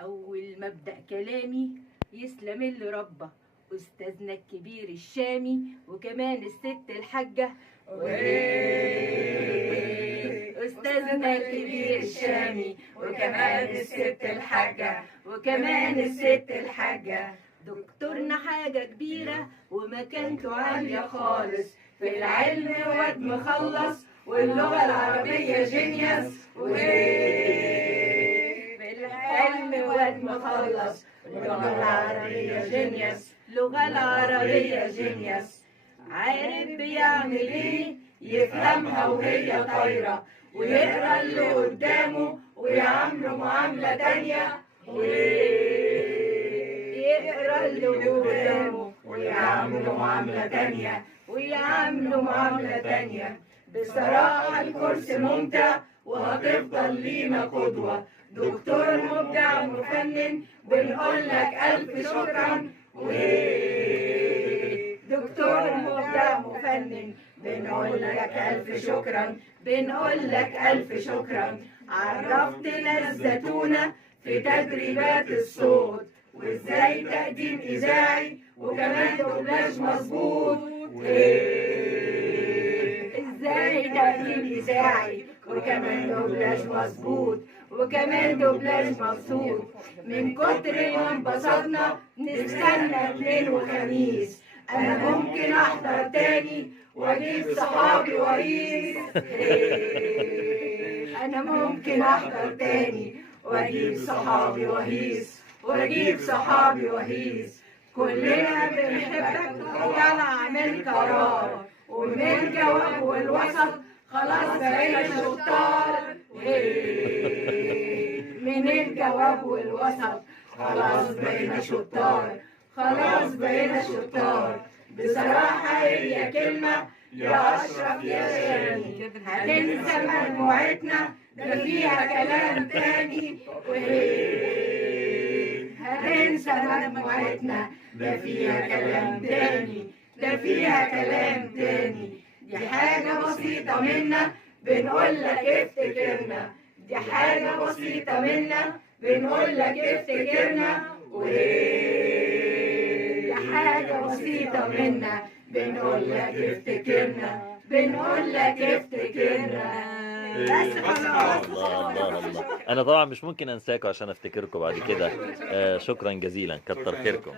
أول ما أبدأ كلامي يسلم اللي ربى أستاذنا الكبير الشامي وكمان الست الحاجة أستاذنا الكبير الشامي وكمان الست الحاجة وكمان الست الحاجة دكتورنا حاجة كبيرة ومكانته عالية خالص في العلم واد مخلص واللغة العربية جينيوس في العلم واد مخلص واللغة العربية جينيوس اللغة العربية جينيوس عارف بيعمل ايه يفهمها وهي طايرة ويقرا اللي قدامه ويعامله معاملة تانية يقرا اللي قدامه ويعامله معاملة تانية ويعامله معاملة تانية. بصراحة الكورس ممتع وهتفضل لينا قدوة. دكتور مبدع مفنن بنقول لك ألف شكرا. دكتور مبدع مفنن بنقول لك ألف شكرا. بنقول لك ألف شكرا. عرفتنا الزتونة في تدريبات الصوت وازاي تقديم إذاعي وكمان دوبلاج مظبوط. ازاي تقديم إذاعي وكمان دوبلاج مظبوط وكمان دوبلاج مبسوط. من كتر ما انبسطنا نستنى اثنين وخميس. انا ممكن احضر تاني واجيب صحابي وهيس. انا ممكن احضر تاني واجيب صحابي وهيس واجيب صحابي وهيس. كلنا بنحبك يلا اعمل قرار ومن الجواب والوسط خلاص بقينا شطار. من الجواب والوسط خلاص بقينا شطار. خلاص بقينا شطار. بصراحة هي كلمة يا أشرف يا شامي هتنسى مجموعتنا ده فيها كلام تاني. هتنسى مجموعتنا ده فيها كلام تاني. ده فيها كلام تاني. دي حاجة بسيطة منا بنقول لك افتكرنا. دي حاجة بسيطة منا بنقول لك افتكرنا. دي حاجة بسيطة منا بنقول لك افتكرنا. بنقول لك افتكرنا. بس خلاص. الله انا طبعا مش ممكن انساكم عشان افتكركم بعد كده. شكرا جزيلا، كتر خيركم.